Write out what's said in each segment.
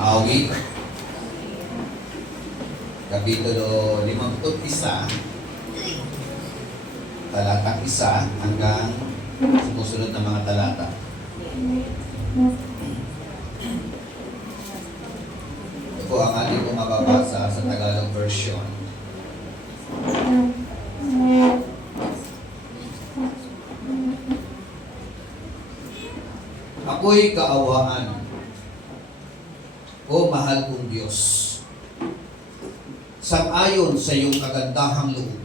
Awit, Kapitulo 51, talatang 1 hanggang sumusunod na mga talata. Ito po ang ating mababasa sa Tagalog version. Ako'y kaawaan, o mahal kong Diyos, sang-ayon sa iyong kagandahang loob.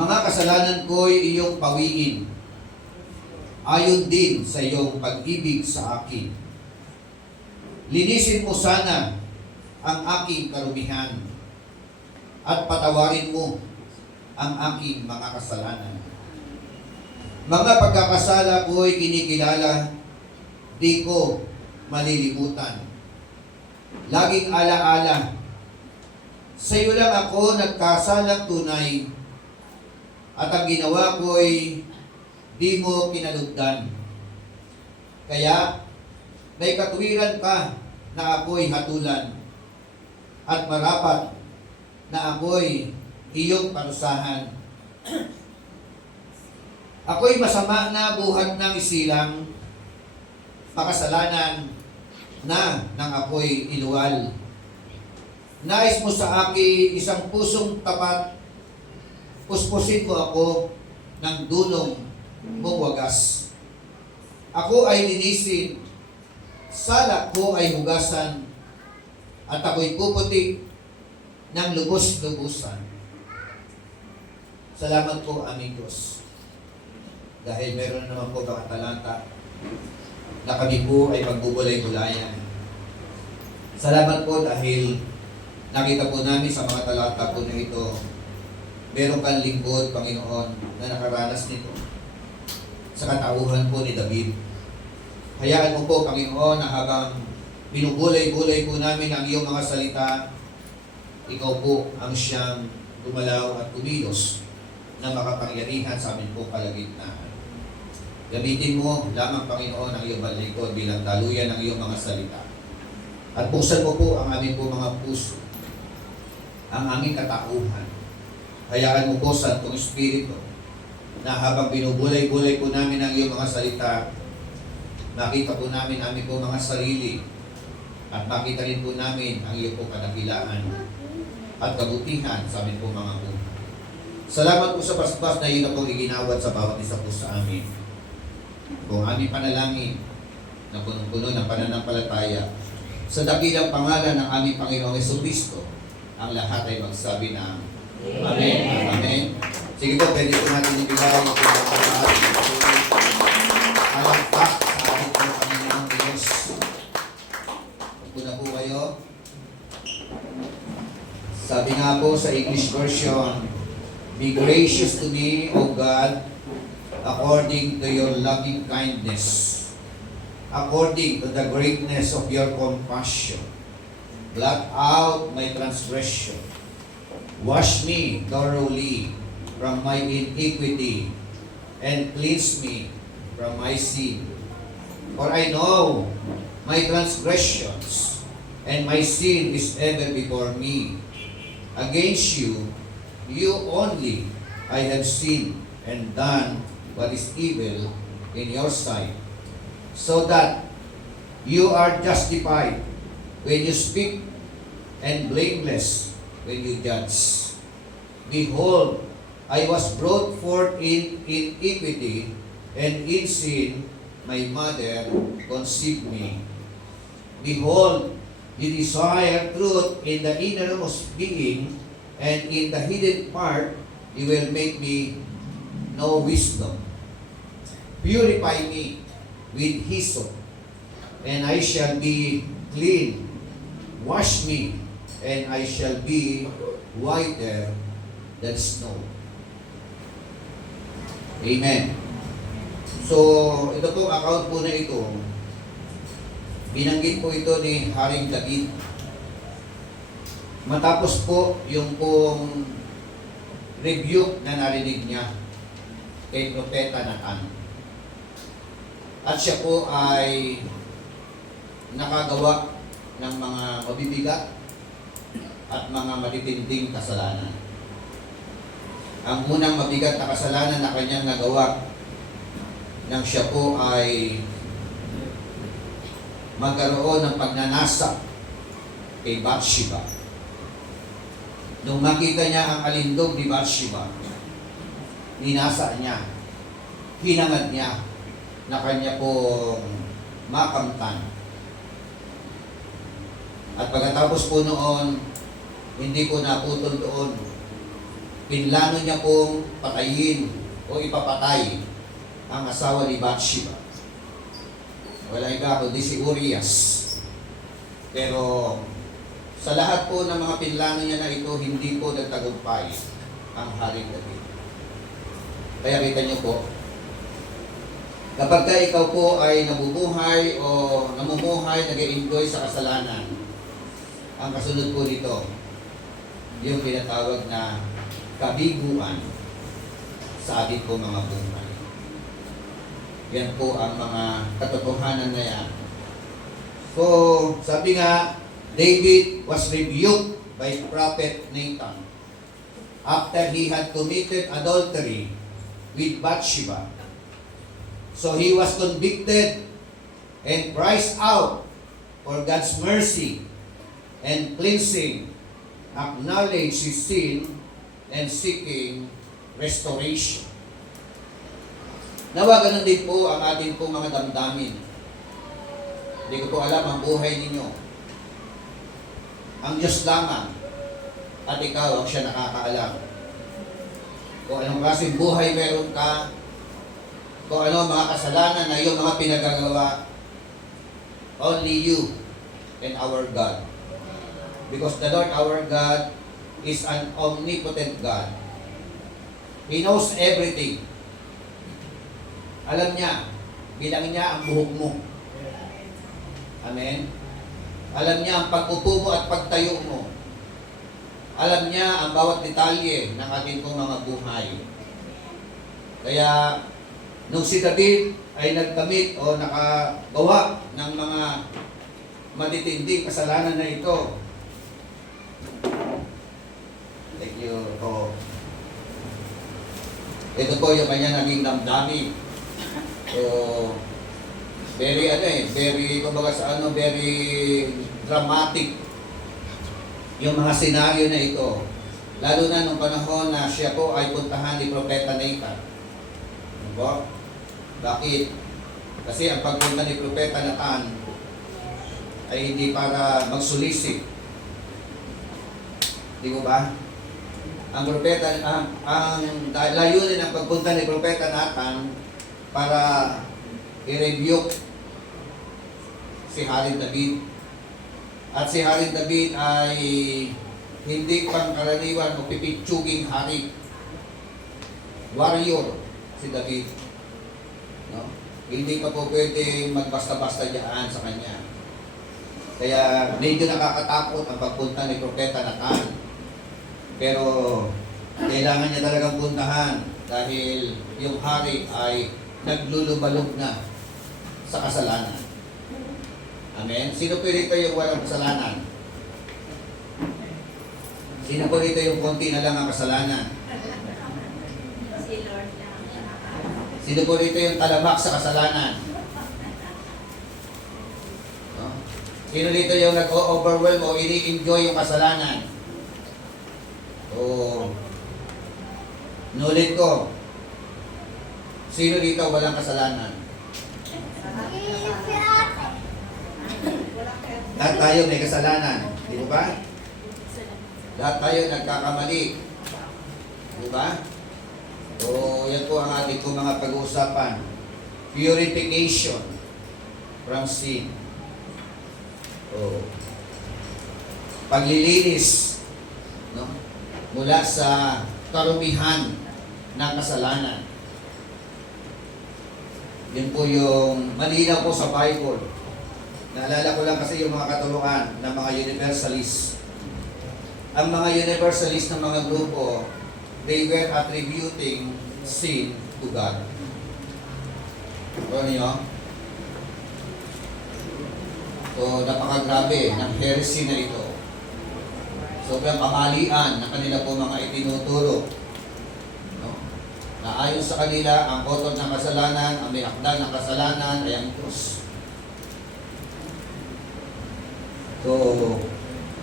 Mga kasalanan ko'y iyong pawiin, ayon din sa iyong pag-ibig sa akin. Linisin mo sana ang aking karumihan at patawarin mo ang aking mga kasalanan. Mga pagkakasala ko'y kinikilala, di ko malilimutan. Laging alaala, sa iyo lang ako nagkasalang tunay, at ang ginawa ko'y di mo kinalugdan. Kaya may katuwiran ka na ako'y hatulan, at marapat na ako'y iyong parusahan. Ako'y masama na buhat ng isilang, makasalanan na nang ako'y iluwal. Nais mo sa akin isang pusong tapat, puspusin mo ako ng dulong mong wagas. Ako ay linisin, salak ko ay hugasan, at ako'y puputi ng lubos-lubusan. Salamat po, aming Diyos, dahil meron naman po mga talata na kami po ay magbubulay-bulayan. Salamat po dahil nakita po namin sa mga talata po na ito, meron kang lingkod, Panginoon, na nakaranas nito sa katauhan po ni David. Hayaan mo po, Panginoon, na habang binubulay-bulay po namin ang iyong mga salita, ikaw po ang siyang gumalaw at kumilos na makapangyarihan sa amin po kalagitnaan. Gamitin mo lamang, Panginoon, ang iyong balikod bilang daluyan ng iyong mga salita. At buksan mo po ang aming po mga puso, ang aming katauhan. Hayaan mo po, Santong Espiritu, na habang binubulay-bulay po namin ang iyong mga salita, makita po namin ang aming po mga sarili, at makita rin po namin ang iyong po kadakilaan at kabutihan sa aming po mga buhay. Salamat po sa paspas na iyon na pong iginawad sa bawat isa po sa amin. Kung aming panalangin na punong-puno ng pananampalataya sa dakilang pangalan ng aming Panginoong Jesucristo, ang lahat ay magsabi ng Amen. Amen. Sige po, pwede po natin ibigay ang alagpak sa ating po Panginoong Diyos. Upo na po kayo. Sabi nga po sa English version, "Be gracious to me, O God, according to your loving kindness, according to the greatness of your compassion. Blot out my transgression. Wash me thoroughly from my iniquity, and cleanse me from my sin. For I know my transgressions, and my sin is ever before me. Against you, you only, I have sinned and done what is evil in your sight, so that you are justified when you speak, and blameless when you judge. Behold, I was brought forth in iniquity, and in sin my mother conceived me. Behold, you desire truth in the innermost being, and in the hidden part you will make me know wisdom. Purify me with hyssop, and I shall be clean. Wash me, and I shall be whiter than snow." Amen. So, ito pong account po na ito, binanggit po ito ni Haring David. Matapos po yung pong rebuke na narinig niya kay Propeta Nathan. At siya po ay nakagawa ng mga mabibigat at mga matitinding kasalanan. Ang unang mabigat na kasalanan na kanyang nagawa nang siya po ay magkaroon ng pagnanasa kay Bathsheba. Nung makita niya ang alindog ni Bathsheba, ninasa niya, hinangad niya na kanya pong makamtan. At pagkatapos po noon, hindi po naputol doon. Pinlano niya pong patayin o ipapatay ang asawa ni Bathsheba. Wala iba kundi si Urias. Pero sa lahat po ng mga pinlano niya na ito, hindi po nagtagumpay ang Haring David. Kaya kita niyo po, kapag ikaw po ay nabubuhay o namumuhay, nag-enjoy sa kasalanan, ang kasunod po nito, yung pinatawag na kabiguan sa ating po mga buhay. Yan po ang mga katotohanan na yan. So, sabi nga, David was rebuked by Prophet Nathan after he had committed adultery with Bathsheba. So he was convicted and cries out for God's mercy and cleansing, acknowledge his sin, and seeking restoration. Nawa ganun din po ang ating po mga damdamin. Hindi ko po alam ang buhay ninyo. Ang Diyos lamang at ikaw ang siya nakakaalam. Kung anong klaseng buhay meron ka, kung ano ang mga kasalanan na iyong mga pinagagawa, only you and our God. Because the Lord our God is an omnipotent God. He knows everything. Alam niya, bilang niya ang buhok mo. Amen? Alam niya ang pag-upo mo at pagtayo mo. Alam niya ang bawat detalye ng ating pong mga buhay. Kaya, nung si David ay nagkamit o nakagawa ng mga matitinding kasalanan na ito, thank you po. Ito po yung kanya naging damdamin. So, very, kumbaga sa very dramatic yung mga senaryo na ito. Lalo na nung panahon na siya po ay puntahan ni Propeta Nathan. Diba? Bakit? Kasi ang pagpunta ni Propeta Nathan ay hindi para magsulisip. Di ba? Ang propeta, ang layunin ng pagpunta ni Propeta Nathan para i-rebuke si Haring David. At si Haring David ay hindi pangkaraniwan o pipitsuging hari. Warrior si David. No? Hindi ka po pwede magbasta-basta dyan sa kanya. Kaya medyo nakakatakot ang pagpunta ni Propeta Nathan. Pero kailangan niya talagang puntahan dahil yung hari ay naglulubalog na sa kasalanan. Amen? Sino po rito yung walang kasalanan? Sino po rito yung konti na lang ang kasalanan? Si Lord lang. Sino po rito yung talamak sa kasalanan? No? Sino dito yung nag-overwhelm o ini-enjoy yung kasalanan? O nulit ko, sino dito walang kasalanan? Lahat tayo may kasalanan, di ba? Lahat tayo nagkakamali, di ba? So, yan po ang ating po mga pag-uusapan. Purification from sin. O, paglilinis, no? Mula sa karumihan ng kasalanan. Yun po yung malinaw po sa Bible. Naalala ko lang kasi yung mga katulungan ng mga universalists. Ang mga universalists ng mga grupo, they were attributing sin to God. Ano niyo? So, napakagrabe ng heresy na ito. Sobrang kamalian na kanila po mga itinuturo. No? Na ayon sa kanila, ang author ng kasalanan, ang may akda ng kasalanan ay ang Diyos. So,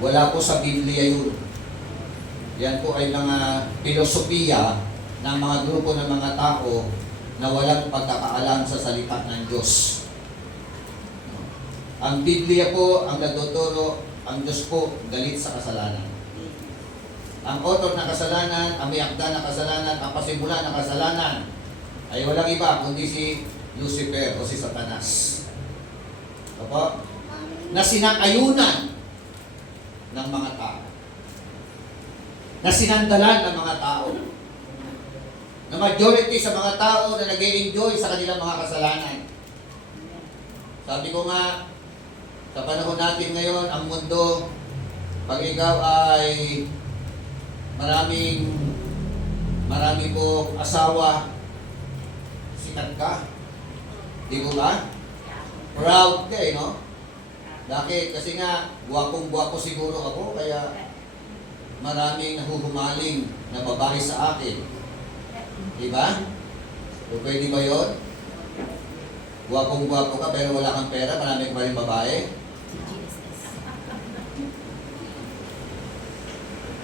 wala po sa Biblia yun. Yan po ay mga filosofiya ng mga grupo ng mga tao na walang pagkakaalam sa salita ng Diyos. Ang Biblia po, ang nagtuturo, ang Diyos po, galit sa kasalanan. Ang author ng kasalanan, ang may akda ng kasalanan, ang pasimula ng kasalanan, ay walang iba kundi si Lucifer o si Satanas. Opo? Na sinang-ayunan ng mga tao. Na sinandalan ng mga tao. Na majority sa mga tao na nag-enjoy sa kanilang mga kasalanan. Sabi ko nga, sa panahon natin ngayon, ang mundo, pag ikaw ay marami po asawa, sikat ka. Di ko ba? Proud ka eh, no? Bakit? Kasi nga, guwapong-guwapo siguro ako, kaya maraming nahuhumaling na babae sa akin. Diba? So, pwede ba yun? Guwapong-guwapo ka pero wala kang pera, marami ka pa rin babae.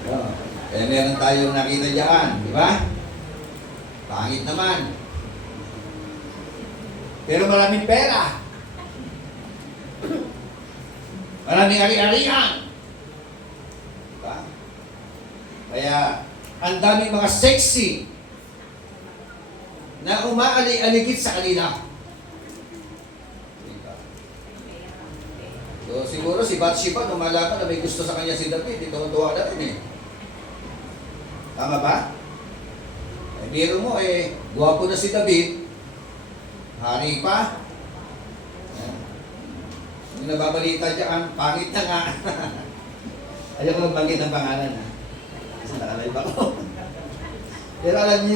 Oh, kaya meron tayong nakita dyan, di ba? Pangit naman. Pero maraming pera. Maraming ari-arian. Diba? Kaya, ang daming mga sexy na umaali-aligid sa kanila. Diba? So, siguro si Bathsheba, nung malaman na may gusto sa kanya si David, tuwa na rin eh. Tama ba? Eh, biro mo eh, guwapo na si David, hari pa. Yung nababalita dyan, pangit na nga. Ayaw ko magbanggit ng pangalan ha. Kasi nakalive ako. Pero alam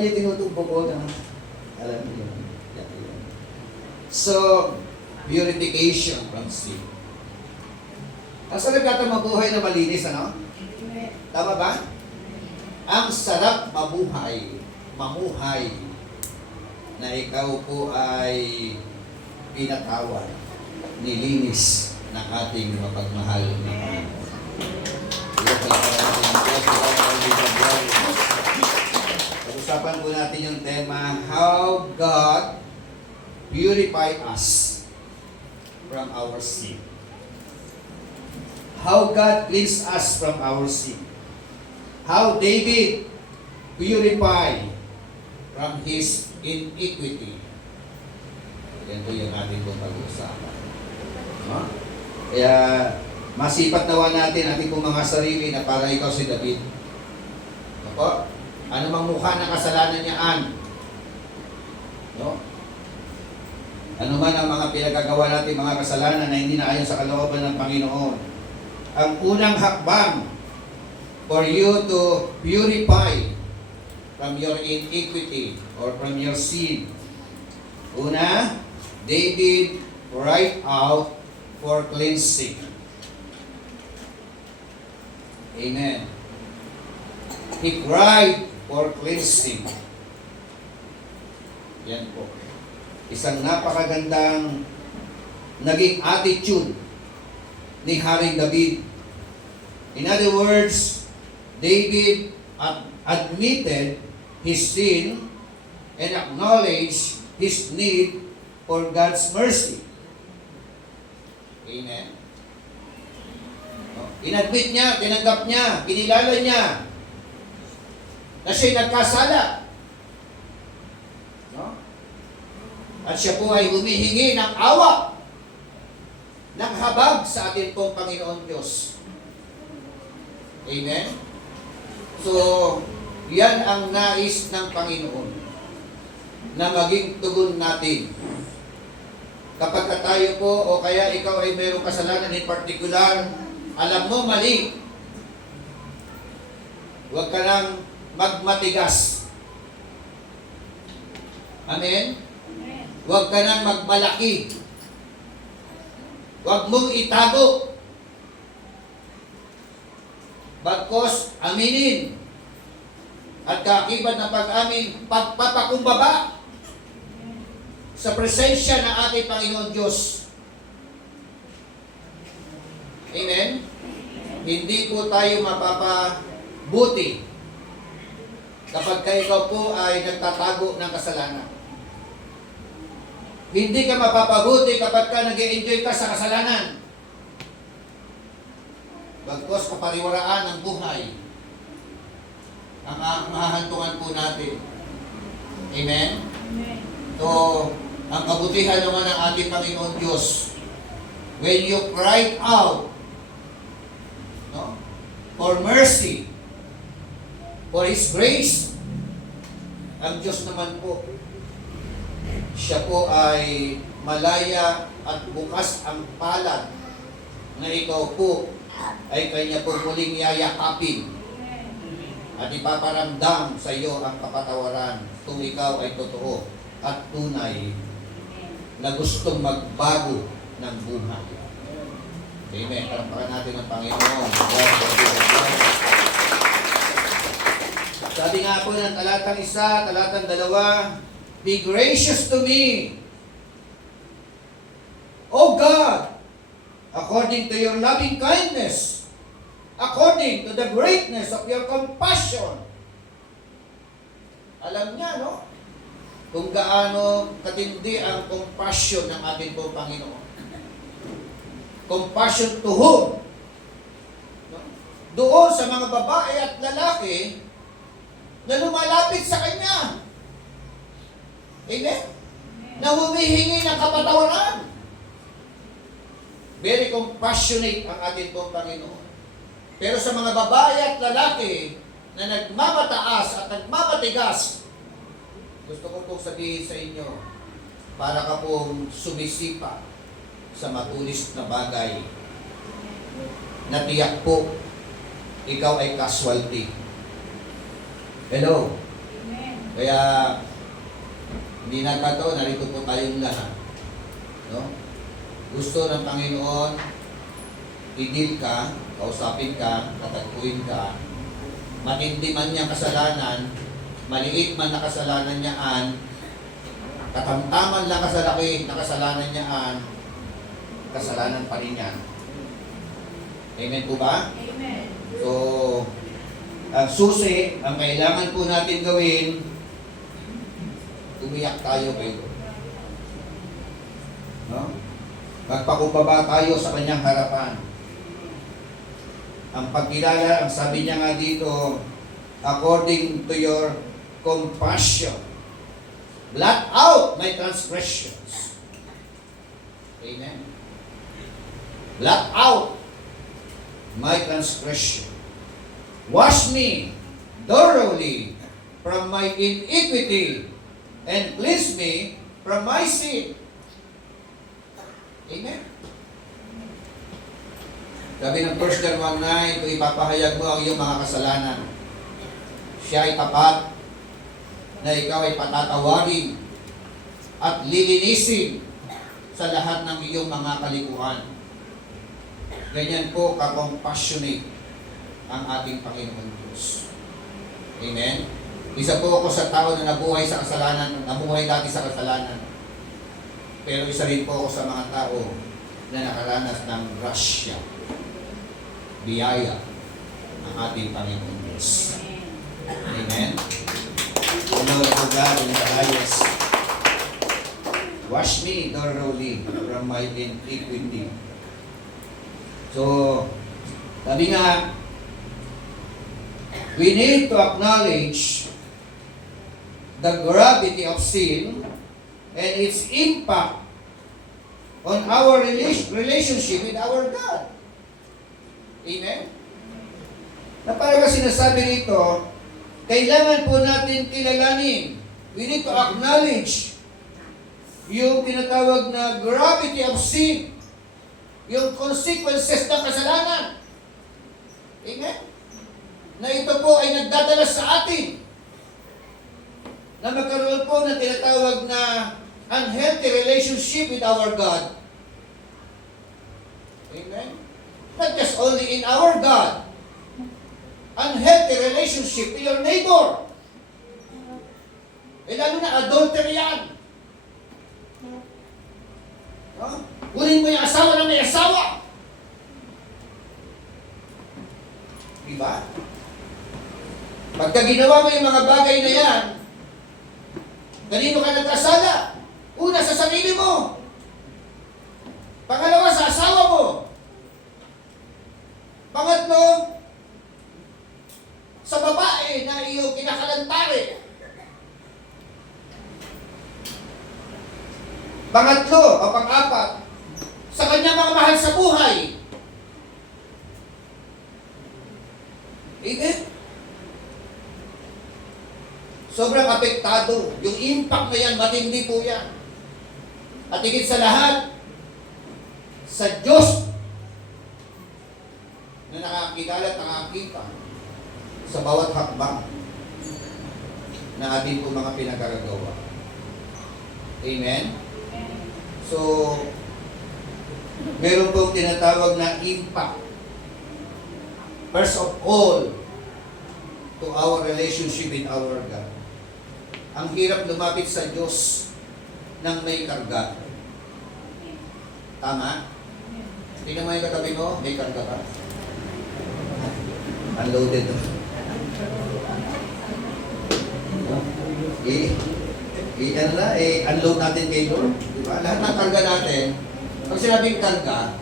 niyo tinutugpo ko na. Alam niyo yun. So, purification from sin. Ang sarap yata mabuhay na malinis, ano? Tama ba? Ang sarap mamuhay na ikaw po ay pinatawad, nilinis ng ating mapagmahal na Panginoon. Pag-usapan po natin yung tema, how God purify us from our sin. How God cleans us from our sin. How David purified from his iniquity. Yan po yung ating pong pag-uusapan. No? Kaya, masipat nawa natin ating pong mga sarili na para ikaw si David. Opo? Ano mang mukha ng kasalanan niyaan? No? Ano man ang mga pinagagawa natin, mga kasalanan na hindi na ayon sa kalooban ng Panginoon. Ang unang hakbang for you to purify from your iniquity or from your sin. Una, David cried out for cleansing. Amen. He cried for cleansing. Yan po. Isang napakagandang naging attitude ni Haring David. In other words, David admitted his sin and acknowledged his need for God's mercy. Amen. Inadmit niya, tinanggap niya, kinilala niya na siya'y nagkasala. No? At siya po ay humihingi ng awa, ng habag sa atin pong Panginoon Diyos. Amen? So, yan ang nais ng Panginoon na maging tugon natin. Kapag tayo po o kaya ikaw ay mayroong kasalanan in particular, alam mo mali, huwag ka nang magmatigas. Amen? Huwag ka nang magmalaki. Huwag mong itago. Bagkos, aminin. At kaakibat ng pag-amin, pagpapakumbaba sa presensya ng ating Panginoon Diyos. Amen? Hindi po tayo mapapabuti kapag ikaw po ay nagtatago ng kasalanan. Hindi ka mapapabuti kapag ka nag-i-enjoy ka sa kasalanan. Bagkos kapariwaraan ng buhay ang mahahantungan po natin. Amen? So, ang kabutihan naman ng ating Panginoon Diyos, when you cried out, no, for mercy, for His grace, ang Diyos naman po, siya po ay malaya at bukas ang palad na ikaw po ay kanya po muling yayakapin at ipaparamdam sa iyo ang kapatawaran kung ikaw ay totoo at tunay na gustong magbago ng buhay. Amen. Parampakan natin ang Panginoon. Sabi nga po ng talatang 1, talatang 2, be gracious to me, O God, according to your loving kindness, according to the greatness of your compassion. Alam niya, no? Kung gaano katindi ang compassion ng ating pong Panginoon. Compassion to whom? No? Doon sa mga babae at lalaki na lumalapit sa Kanya. Amen? Na humihingi ng kapatawaran. Very compassionate ang ating pong Panginoon. Pero sa mga babae at lalaki na nagmamataas at nagmamatigas, gusto ko pong sabihin sa inyo, para ka pong sumisipa sa matulis na bagay na tiyak po, ikaw ay casualty. Hello? Kaya, hindi nagkataon, narito po tayong lahat. No? Gusto ng Panginoon, i-deal ka, kausapin ka, tatagpuin ka, matindi man niyang kasalanan, maliit man na kasalanan niyaan, katamtaman lang kasalaki na kasalanan niyaan, kasalanan pa rin yan. Amen po ba? Amen. So, ang susi, ang kailangan po natin gawin, umiyak tayo kay Lord. No? Magpakumbaba tayo sa Kanyang harapan. Ang pagkilala, ang sabi niya nga dito, according to your compassion, blot out my transgressions. Amen. Blot out my transgression. Wash me thoroughly from my iniquity and cleanse me from my sin. Amen. Sabi ng 1 John 1:9, kung ipapahayag mo ang iyong mga kasalanan, siya ay tapat na ikaw ay patatawarin at lilinisin sa lahat ng iyong mga kalikuan. Ganyan po ka-compassionate ang ating Panginoon Diyos. Amen? Isa po ako sa tao na nabuhay sa kasalanan, nabuhay dati sa kasalanan. Pero isa rin po ako sa mga tao na nakaranas ng grasya, biyaya ng ating Panginoon Diyos. Amen? Lord to God in the highest. Wash me thoroughly from my iniquity. So, sabi nga, we need to acknowledge the gravity of sin and its impact on our relationship with our God. Amen? Na parang sinasabi rito, kailangan po natin kilalanin. We need to acknowledge yung tinatawag na gravity of sin, yung consequences ng kasalanan. Amen? Na ito po ay nagdadala sa atin na magkaroon po ng tinatawag na unhealthy relationship with our God. Amen? Not just only in our God. Unhealthy relationship to your neighbor. Eh lalo na adultery yan. Kunin mo yung asawa na may asawa. Diba? Pagka ginawa mo yung mga bagay na yan, kanino ka nagkasala? Una sa sarili mo. Pangalawa sa asawa mo. Pangatlo, sa babae na iyong kinakalantari. Pangatlo o pang-apat, sa kanyang mga mahal sa buhay. Amen? Sobrang apektado. Yung impact na yan, matindi po yan. At higit sa lahat, sa Diyos na nakakilala at nakakita sa bawat hakbang na atin po mga pinagagawa. Amen? So, meron pong tinatawag na impact. First of all, to our relationship with our God. Ang hirap lumapit sa Diyos nang may karga. Tama? Tingnan mo yung katabi mo, may karga ka. Unloaded. Unload natin kay Lord. Diba? Lahat ng karga natin, pag sinabing karga,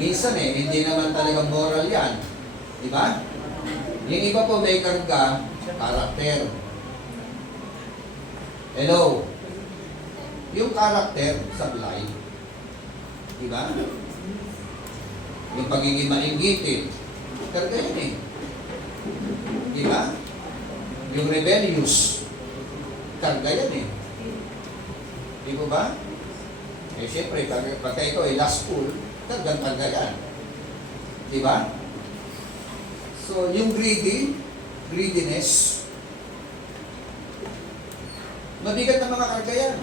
minsan hindi naman talaga moral yan. Diba? Yung iba po may karga, karakter. Hello? Yung karakter, sablay. Diba? Yung pagiging mainggitin, karga yan eh. Diba? Yung rebellious, karga yan eh. Di ba ba? Eh siyempre, pagka ito ay lustful, karga yan. Di ba? So, yung greediness, mabigat na mga karga yan.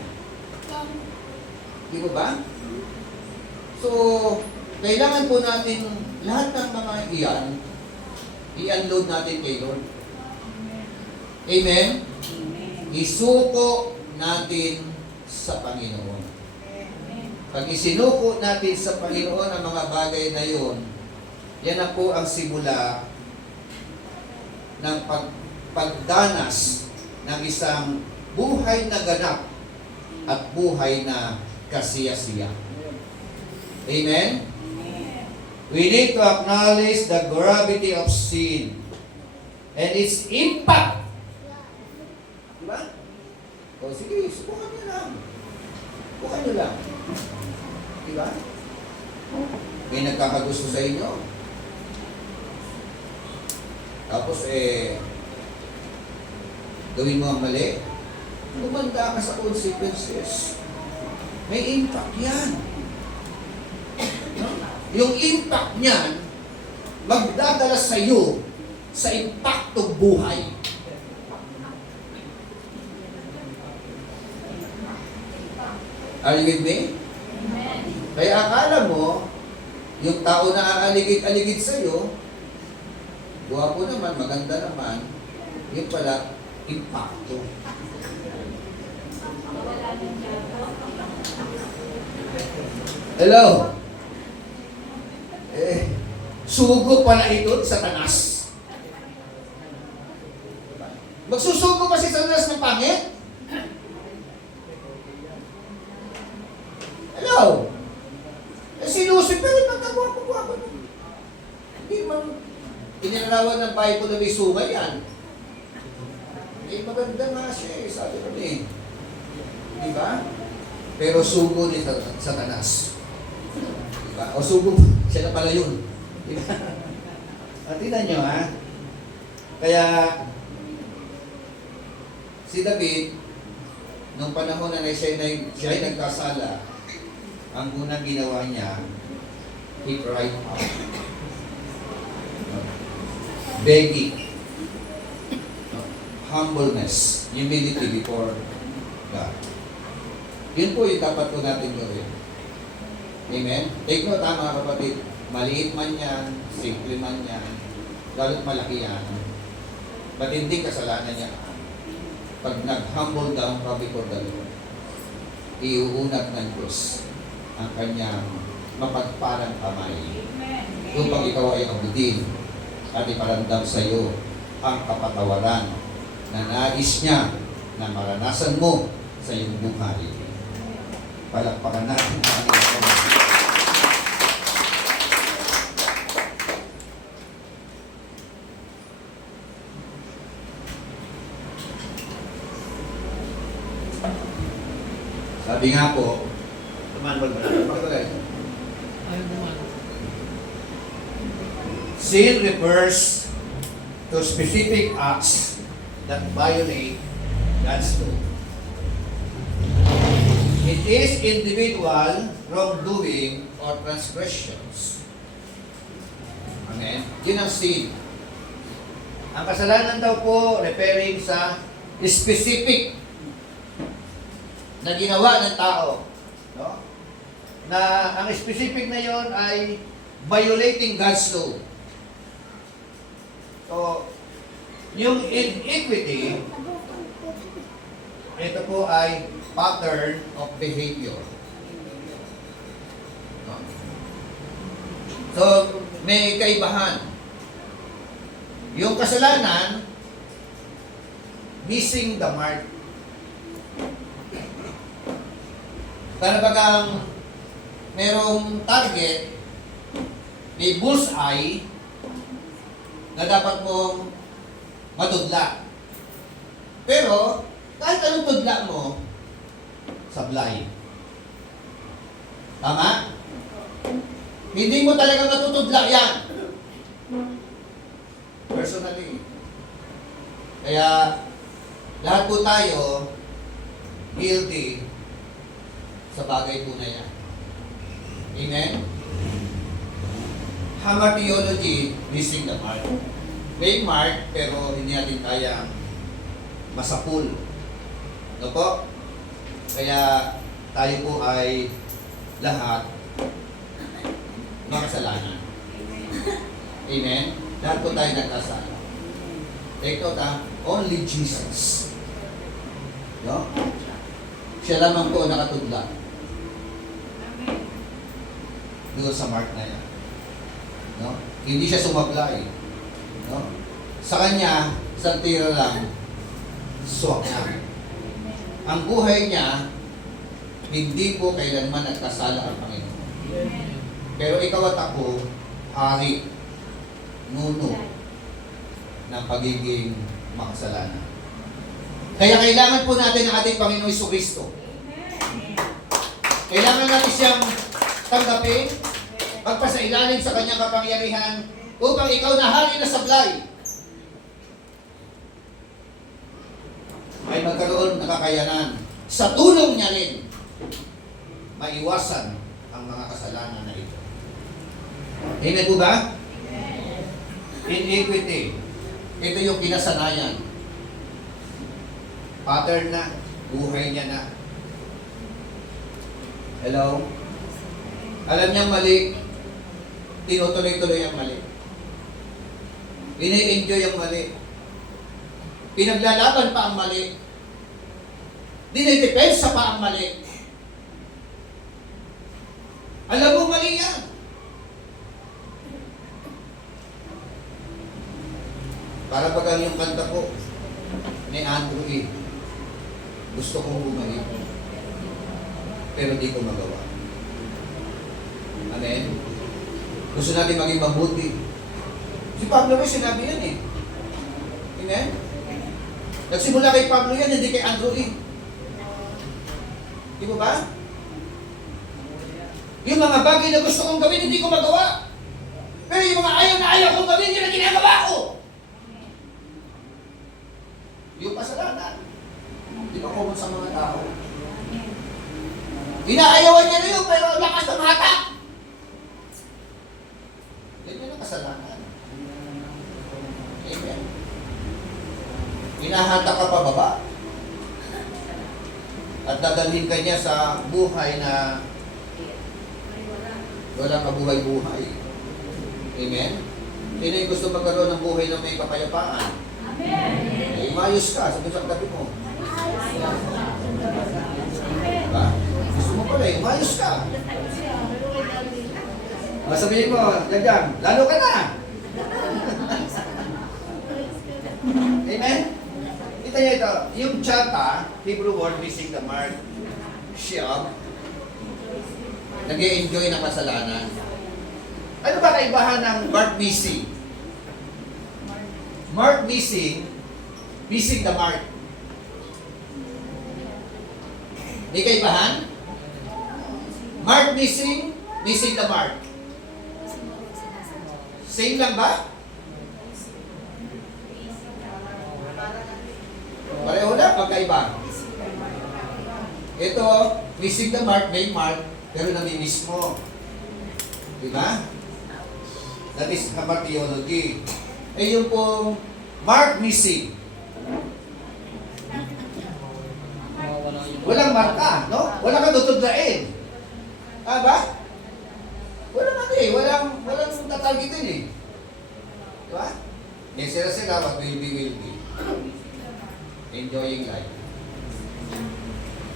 Di ba ba? So, kailangan po natin lahat ng mga iyan, i-unload natin kay Lord. Amen? Isuko natin sa Panginoon. Pag isinuko natin sa Panginoon ang mga bagay na yun, yan na po ang simula ng pagdanas ng isang buhay na ganap at buhay na kasiya-siya. Amen? We need to acknowledge the gravity of sin and its impact. Diba? O sige, subukan nyo lang. Subukan nyo lang. Diba? May nagkakagusto sa inyo. Tapos gawin mo ang mali. Umanda ka sa consequences. May impact yan. Yung impact niyan, magdadala sa iyo sa impaktong buhay. Are you with me? Amen. Kaya akala mo, yung tao na aaligid-aligid sa iyo, guwapo naman, maganda naman, yung pala, impacto. Hello? Sugo pala ito sa Satanas. Magsusugo pa si Satanas ng pangit? Hello? Si Lucifer, pagkagwapo-gwapo. Hindi man inilarawan ng Bible na may sungay yan. Maganda nga siya sabi ko eh. Diba? Pero sugo ni Satanas. Diba? O sugo, siya na pala yun. Diba? At tignan nyo ha. Kaya, si David, nung panahon na siya ay nagkasala, ang unang ginawa niya, he cried out. Begging. Humbleness. Humility before God. Yun po yung dapat po natin gawin. Amen? Take note ha mga kapatid. Maliit man yan, simple man yan, lalo't malaki yan. Matinding kasalanan niya. Pag nag-humble down ka before the Lord, iuunat ng Diyos ang kanyang mapagparang kamay. Upang ikaw ay abutin at iparamdam sa iyo ang kapatawaran na nais niya na maranasan mo sa iyong buhay. Palakpakan natin ang Panginoon. Sabi nga po, tumanbag mo na. Bakit sin refers to specific acts that violate God's law. It is individual wrongdoing or transgressions. Amen? Yun ang sin. Ang kasalanan daw po referring sa specific na ginawa ng tao. No? Na ang specific na yon ay violating God's law. So, yung iniquity, ito po ay pattern of behavior. No? So, may kaibahan. Yung kasalanan, missing the mark. Para bagang merong target, may bullseye na dapat mong matudla. Pero, kahit anong tudla mo, sablay. Tama? Hindi mo talaga matutudla yan. Personally. Kaya, lahat po tayo guilty sa bagay po na yan. Amen? Hamartiology, missing the mark. May mark, pero hindi natin kaya masapul. Ano po? Kaya tayo po ay lahat makasalanan. Amen? Lahat po tayo nagkasala. Take note ha, only Jesus. No? Siya lamang po nakatudla doon sa mark na yan. No? Hindi siya sumablay. No? Sa kanya, sa tira lang, swak na. Ang buhay niya, hindi po kailanman nagkasala ang Panginoon. Pero ikaw at ako, hari, nuno ng pagiging makasalanan. Kaya kailangan po natin ang ating Panginoon Jesucristo. Kailangan natin siyang tanggapin, magpasailalim sa kanyang kapangyarihan upang ikaw na hari na sablay ay magkaroon ng kakayanan sa tulong niya rin maiwasan ang mga kasalanan na ito. Amen po ba? Iniquity. Ito yung kinasanayan. Pattern na. Buhay niya na. Hello? Alam niyang mali. Tinutuloy-tuloy ang mali. Ini-enjoy ang mali. Pinaglalaban pa ang mali. Dinidepensa pa ang mali. Alam mo mali yan. Para bagang yung kanta ko ni Andrew E. Gusto kong bumalik. Pero di ko magawa. Amen? Gusto natin maging mabuti. Si Pablo rin sinabi yan eh. Amen? Nagsimula kay Pablo yan, hindi kay Andrew E. Di ba ba? Yung mga bagay na gusto kong gawin, hindi ko magawa. Pero yung mga ayaw na ayaw kong gawin, yun ang ginagawa ko. Yung kasalanan. Hindi ko common sa mga tao. Inaayawan niya na yun, pero lakas ng hatak. Yan yun ang kasalanan. Amen. Hinahatak ka pababa. At dadalhin ka niya sa buhay na Walang kabuhay-buhay. Amen? Sino yung gusto magkaroon ng buhay na may kapayapaan? Eh, umayos ka. Sabi sa tabi mo. Diba? Gusto mo pala eh, umayos ka. Sabihin mo, Jajang, lalo ka na. Amen? Kita niyo ito, yung tsata, Hebrew word missing the mark, siya, nag-e-enjoy ng kasalanan. Ano ba kaibahan ng mark missing? Mark missing, missing the mark. May kaibahan? Mark missing, missing the mark. Same lang ba? Pareho na, pagkaiba. Ito, missing the mark, may mark, pero nami-miss mo. Diba? That is hamartiology. Eh yung pong mark missing. Walang marka, no? Walang katutudlain. Ah ba? Walang ano eh, walang tatargetin eh. Diba? May sila what will be. Enjoying life.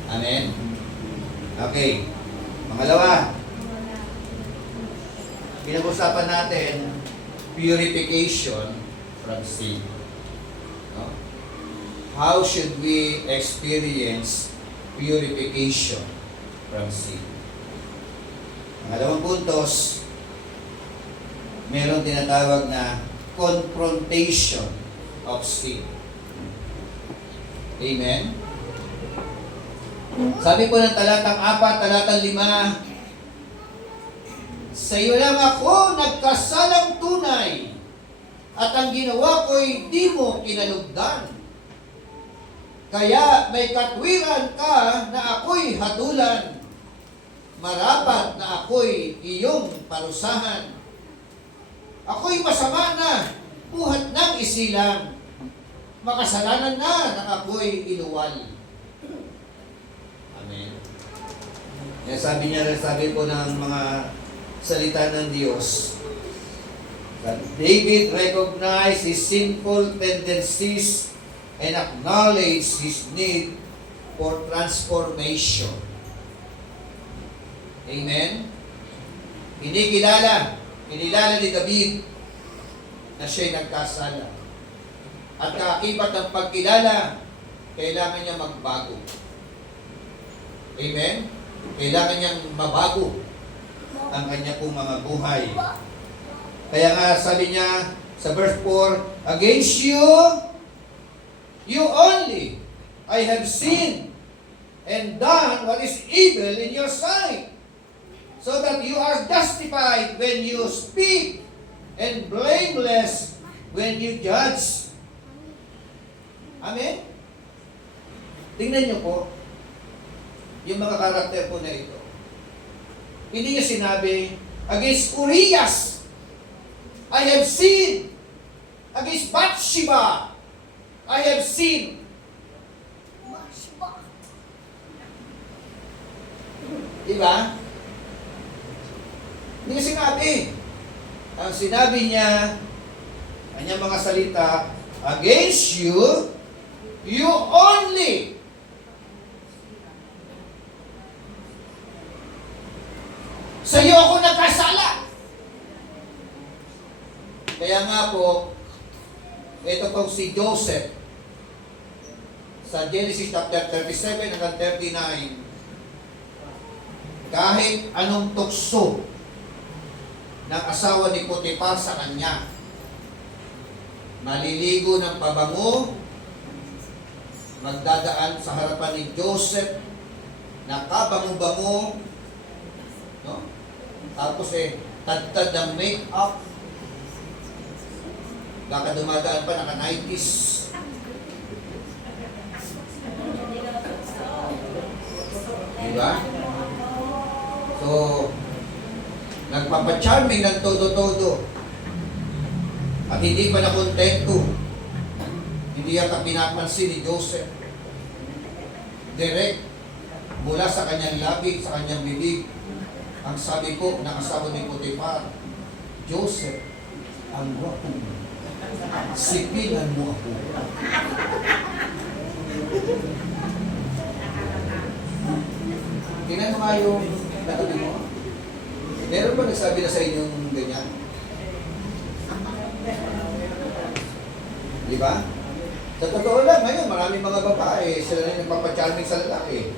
Amen? Okay. Pangalawa, pinag-usapan natin purification from sin. No? How should we experience purification from sin? Pangalawang puntos, meron tinatawag na confrontation of sin. Amen? Sabi po ng talatang 4, talatang 5, sa iyo lang ako nagkasalang tunay at ang ginawa ko'y di mo kinalugdan. Kaya may katwiran ka na ako'y hatulan. Marapat na ako'y iyong parusahan. Ako'y masama na, buhat ng isilang. Makasalanan na nang ako'y inuwal. Amen. Kaya sabi po ng mga salita ng Diyos, that David recognized his sinful tendencies and acknowledged his need for transformation. Amen? Kinilala ni David na siya'y nagkasala. At kaakibat ng pagkilala, kailangan niya magbago. Amen? Kailangan niyang mabago ang kanya pong mga buhay. Kaya nga sabi niya sa verse 4, against you, you only, I have sinned and done what is evil in your sight, so that you are justified when you speak and blameless when you judge. Amen? Tingnan niyo po, yung mga karakter po na ito. Hindi niya sinabi, against Urias, I have sinned. Against Bathsheba, I have sinned. Diba? Hindi niya sinabi. Ang sinabi niya, kanyang mga salita, against you, you only. Sa iyo ako nagkasala. Kaya nga po, ito pong si Joseph, sa Genesis chapter 37 hanggang 39, kahit anong tukso ng asawa ni Potiphar sa kanya, maliligo ng pabango, magdadaan sa harapan ni Joseph, nakabango-bango, no? Tapos tad-tad ng make-up, baka dumadaan pa naka-90s. Diba? So, nagpapacharming ng todo-todo. At hindi pa nakontento. Hindi yata pinapansin ni Joseph. Direct, mula sa kanyang labi, sa kanyang bibig, Ang sabi po ng asawa ni Potiphar, Joseph, ang gwapo mo. Sipilan mo ako. Tingnan mo nga yung katabi mo. Meron ba nagsabi na sa inyong ganyan? Di ba? Sa totoo lang, ngayon, maraming mga babae, sila na yung nagpapacharming sa lalaki.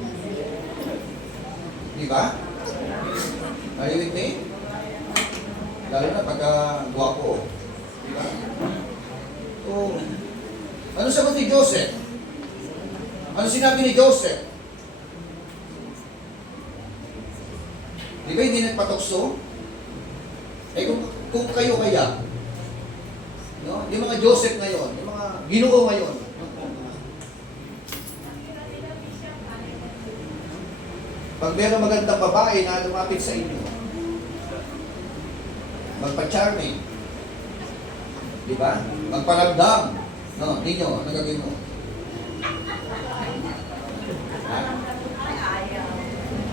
Di ba? Are you with me? Lalo na pagka guwapo. Di ba? So, ano sagot ni Joseph? Ano sinabi ni Joseph? Di ba hindi nagpatokso? Eh kung kayo kaya, no? Yung mga Joseph ngayon, yung mga Ginoo ngayon, pag meron magandang babae na lumapit sa inyo, magpa-charming, di ba? Magparamdam, no? Ninyo, ano gagawin mo? Ha?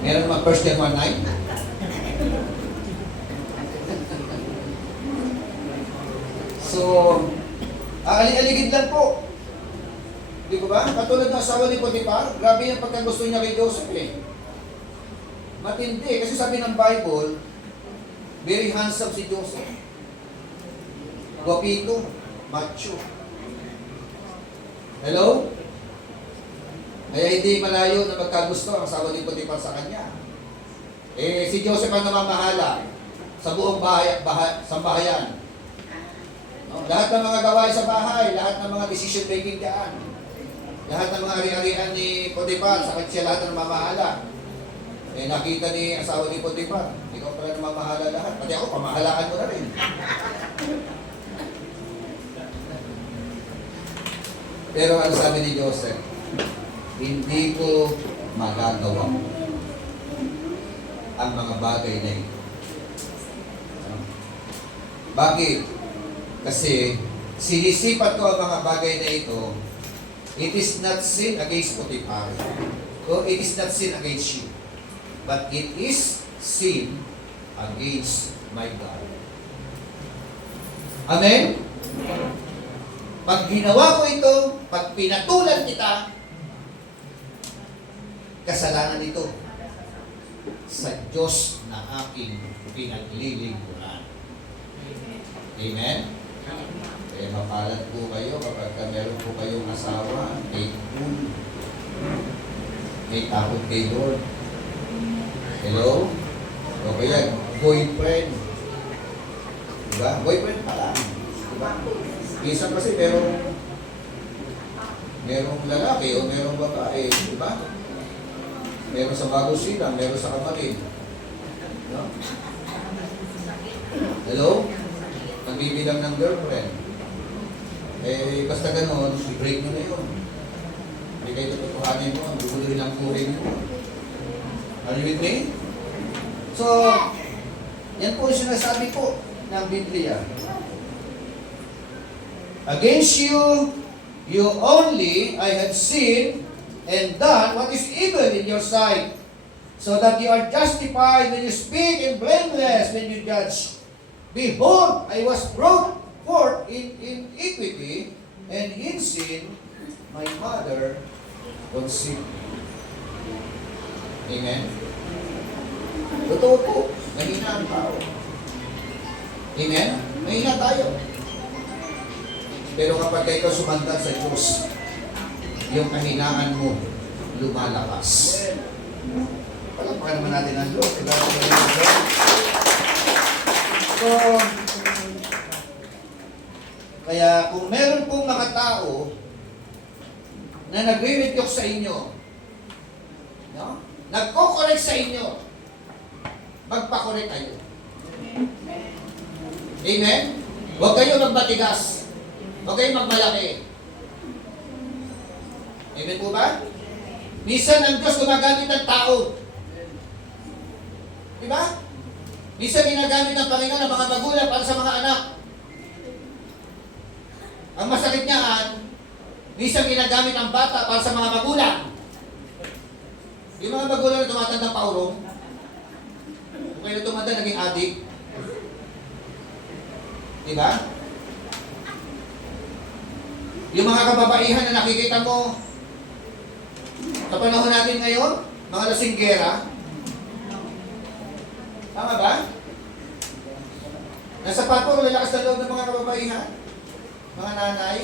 Meron naman first and one night? So, aali-aligid lang po. Di ba ba? Katulad ng asawa ni Potiphar, grabe yung pagkagusto niya kay Joseph eh. Matindi. Kasi sabi ng Bible, very handsome si Joseph. Guapito, macho. Hello? Kaya hindi malayo na magkagusto ang asawa ni Potiphar sa kanya. Eh, si Joseph ang namamahala sa buong sambahayan. No? Lahat ng mga gawain sa bahay, lahat ng mga decision making dyan, lahat ng mga ari-arian ni Potiphar, sa kanya siya lahat ang namamahala. Eh, nakita ni asawa ni Potiphar, ikaw pala namamahala lahat. Pati ako, pamahalaan mo na rin. Pero ano sabi ni Joseph? Hindi ko magagawa ang mga bagay na ito. Bakit? Kasi sinisipat ko ang mga bagay na ito. It is not sin against Potiphar. So it is not sin against you. But it is sin against my God. Amen? Pag ginawa ko ito, pag pinatulan kita, kasalanan ito sa Diyos na aking pinaglilingkuran. Amen? Kaya mapalad po kayo kapag meron po kayong asawa, faithful, may takot kay Lord. Hello? O kaya, boyfriend. Diba? Boyfriend pa lang. Diba? Minsan kasi merong lalaki o merong babae. Diba? Meron sa Bago Silang, meron sa Kamarin. No? Hello? Nagbibilang ng girlfriend. Eh, basta gano'n, i-break nyo na yun. Hindi kayo tutuhanin mo, ang guguloy ng kurin mo. Are you with me? So, yan po yung sinasabi po ng Biblia. Against you, you only, I have seen and done what is evil in your sight, so that you are justified when you speak and blameless when you judge. Behold, I was brought forth in iniquity, and in sin my mother conceived me. Amen? Totoo po, mahina ang tao. Amen? Mahina tayo. Pero kapag ikaw sumandal sa Diyos, yung kahinaan mo lumalakas. Palakpakan naman natin ang Diyos. So, kaya kung meron pong mga tao na nagre-rebuke sa inyo, no? Nagko-correct sa inyo, magpa-correct kayo. Amen? Huwag kayo magbatigas. Huwag kayo magmalaki. Amen po ba? Minsan ang Diyos gumagamit ng tao. Diba? Minsan ginagamit ng Panginoon ng mga magulang para sa mga anak. Ang masakit niyaan, minsan ginagamit ang bata para sa mga magulang. Yung mga magulang na tumatanda pa urong, kayo tumanda, naging addict. Diba? Yung mga kababaihan na nakikita mo sa panahon natin ngayon, mga lasinggera, tama ba? Nasa pato, lalakas na loob ng mga kababaihan, mga nanay,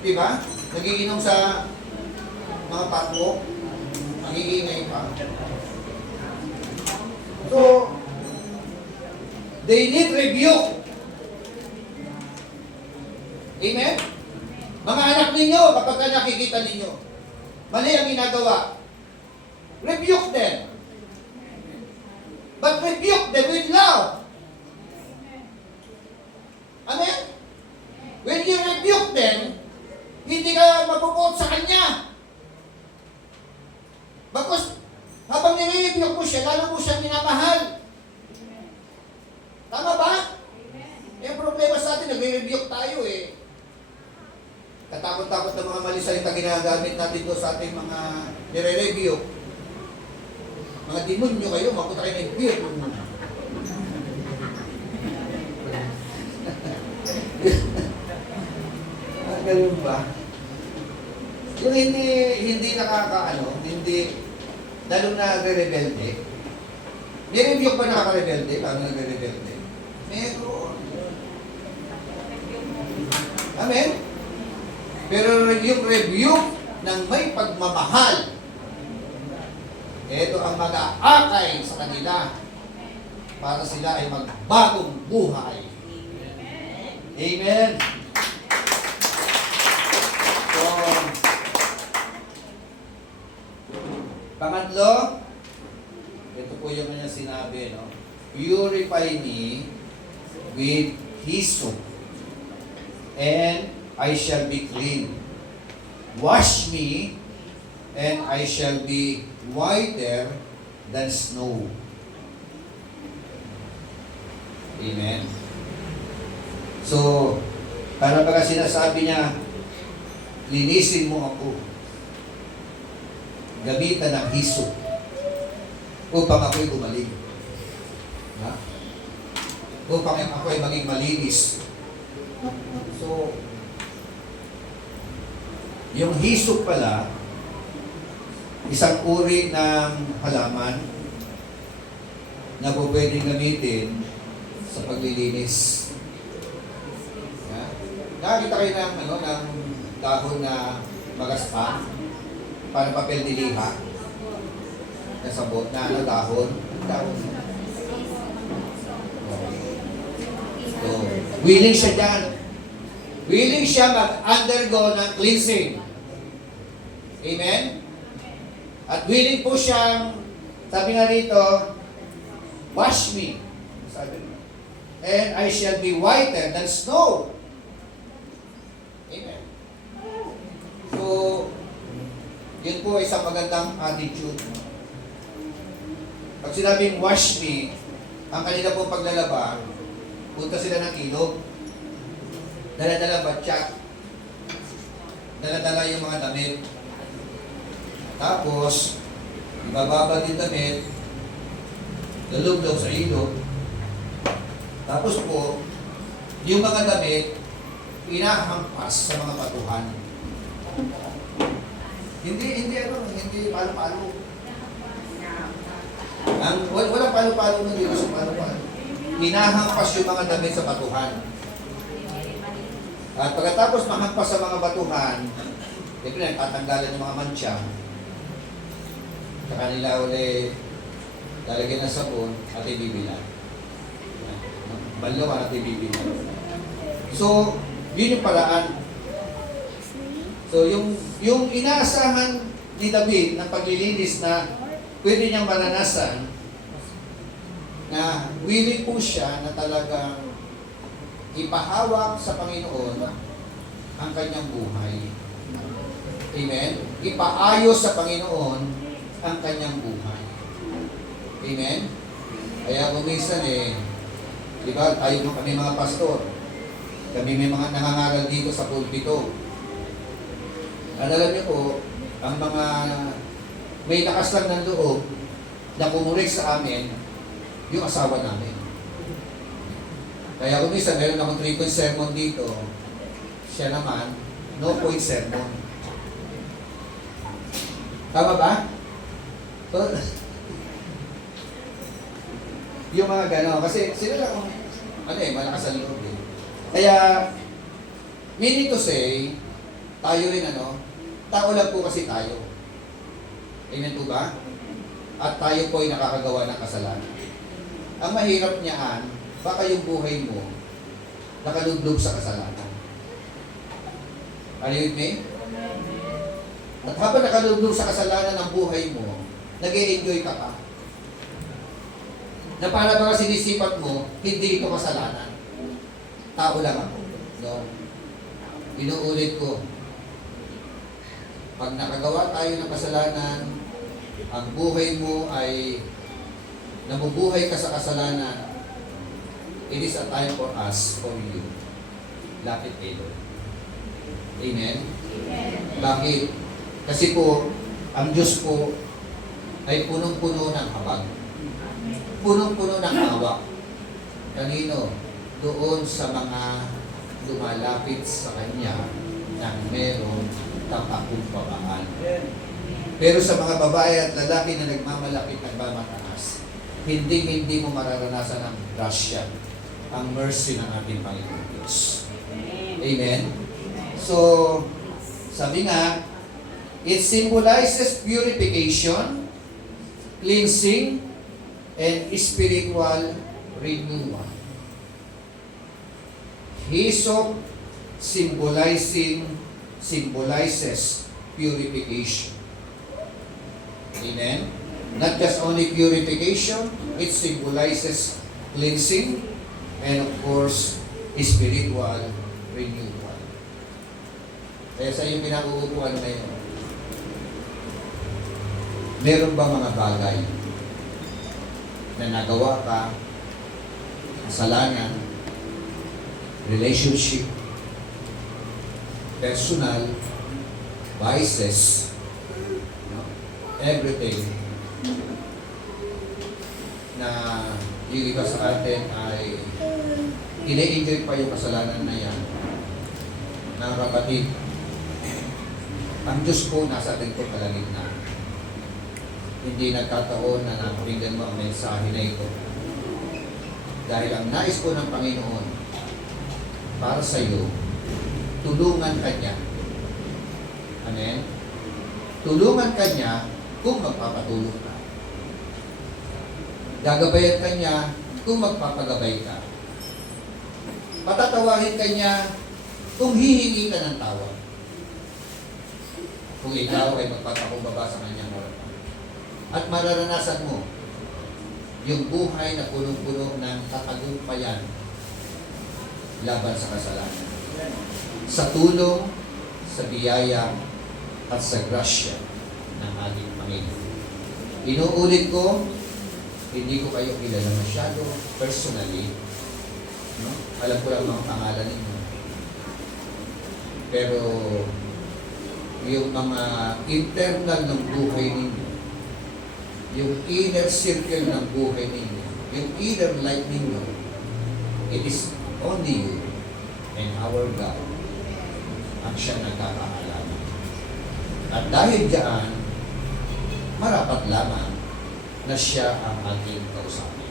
diba? Nagiinom sa mga patwok, nagiingay pa. So, they need rebuke. Amen? Mga anak ninyo, kapag nakikita ninyo, mali ang ginagawa, rebuke them. But rebuke them with love. Amen? When you rebuke them, hindi ka mapupot sa kanya. Because habang nire-rebuke mo siya, lalo mo siyang minamahal. Tama ba? Yung problema sa atin, nagre-rebuke tayo eh. Katakot-takot ng mga mali salita ginagamit natin doon sa ating mga nire-review. Mga demonyo kayo, mapunta kayo ng beer. Ganun ba? Yung hindi nakakaano, hindi, lalo na nagre-rebelde. May review ba nakaka-rebelde? Lalo nagre-rebelde? Meron. Amen? Pero yung review ng may pagmamahal, ito ang mag-aakay sa kanila para sila ay magbagong buhay. Amen? So, pangatlo, ito po yung kanyang sinabi, no? Purify me with hyssop, and I shall be clean. Wash me, and I shall be whiter than snow. Amen. So, para baga sinasabi niya, linisin mo ako. Gamitan ng hyssop upang ako'y gumaling. Ha? Upang ako'y maging malinis. So, yung hyssop pala, isang uri ng halaman na po pwedeng gamitin sa paglilinis. Ya? Nakakita kayo ng, ng dahon na magaspang para papel diliha na sabot na dahon. So, willing siya dyan. Willing siya mag-undergo ng cleansing. Amen? At willing po siyang, sabi nga rito, wash me. Sabi mo. And I shall be whiter than snow. Amen. So, yun po isang magandang attitude. Pag sinabing wash me, ang kanila pong paglalaba, punta sila ng ilog. Dala-dala batyak. Dala-dala yung mga damit. Tapos, ibababa din damit, laluglaw sa ilog. Tapos po, yung mga damit, inahampas sa mga batuhan. Hindi palo-palo. Walang palo-palo na dito sa palo-palo. Inahampas yung mga damit sa batuhan. At pagkatapos mahampas sa mga batuhan, siyempre tatanggalan yung mga mantsa. Sa kanila ulit, lalagyan ng sabon at ibibilan. Banlawan at ibibilan. So, yun yung paraan. So, yung inaasahan ni David ng paglilinis na pwede niyang maranasan, na willing po siya na talagang ipahawak sa Panginoon ang kanyang buhay. Amen? Ipaayos sa Panginoon ang kanyang buhay. Amen? Kaya kung minsan di ba, tayo kami mga pastor, kami may mga nangangaral dito sa pulpito. At alam niyo po, ang mga may lakas lang ng loob na kumurek sa amin yung asawa namin. Kaya kung minsan meron akong 3-point sermon dito, siya naman, no point sermon. Tama ba? So, yung mga gano'n, kasi sila lang, malakas ang loob eh. Kaya, meaning to say, tayo rin tao lang po kasi tayo. Amen po ba? At tayo po ay nakakagawa ng kasalanan. Ang mahirap niyaan, baka yung buhay mo, nakaluglob sa kasalanan. Are you with me? At habang nakaluglob sa kasalanan ng buhay mo, nag-e-enjoy ka pa. Na para baka sinisipat mo, hindi ito kasalanan. Tao lang ako. No? Inuulit ko. Pag nakagawa tayo ng kasalanan, ang buhay mo ay nabubuhay ka sa kasalanan, it is a time for us, for you. Lapit kayo. Amen? Amen. Bakit? Kasi po, ang Diyos po ay punong-puno ng habag. Punong-puno ng awa. Kanino? Doon sa mga lumalapit sa Kanya na meron katakumpabaan. Pero sa mga babae at lalaki na nagmamalapit, nagmamataas, hindi mo mararanasan ang grasya, ang mercy ng ating Panginoon Diyos. Amen? So, sabi nga, it symbolizes purification, cleansing, and spiritual renewal. Hyssop symbolizes purification. Amen? Not just only purification, it symbolizes cleansing, and of course, spiritual renewal. Kaya sa iyong pinag-uupuan ngayon, meron ba mga bagay na nagawa ka, kasalanan, relationship, personal, vices, everything na yung iba sa atin ay ine-enjoy pa yung kasalanan na yan. Mga kapatid, ang Diyos po nasa atin po kalagitnaan. Hindi nagkataon na napakinggan mo ang mensahe na ito. Dahil ang nais po ng Panginoon para sa iyo, tulungan ka niya. Amen? Tulungan ka niya kung magpapatulong ka. Gagabayan ka niya kung magpapagabay ka. Patatawarin ka niya kung hihingi ka ng tawag. Kung ikaw ay magpatakumbaba sa kanyang harapan. At mararanasan mo yung buhay na punong-puno ng katagumpayan laban sa kasalanan. Sa tulong, sa biyaya, at sa grasya ng ating Panginoon. Inuulit ko, hindi ko kayo kilala masyado personally. No? Alam ko lang mga pangalan ninyo. Pero yung mga internal ng buhay ninyo, yung inner circle ng buhay ninyo, yung inner life ninyo, it is only you and our God ang siya nagkakaalala. At dahil diyan, marapat lamang na siya ang ating kausapin.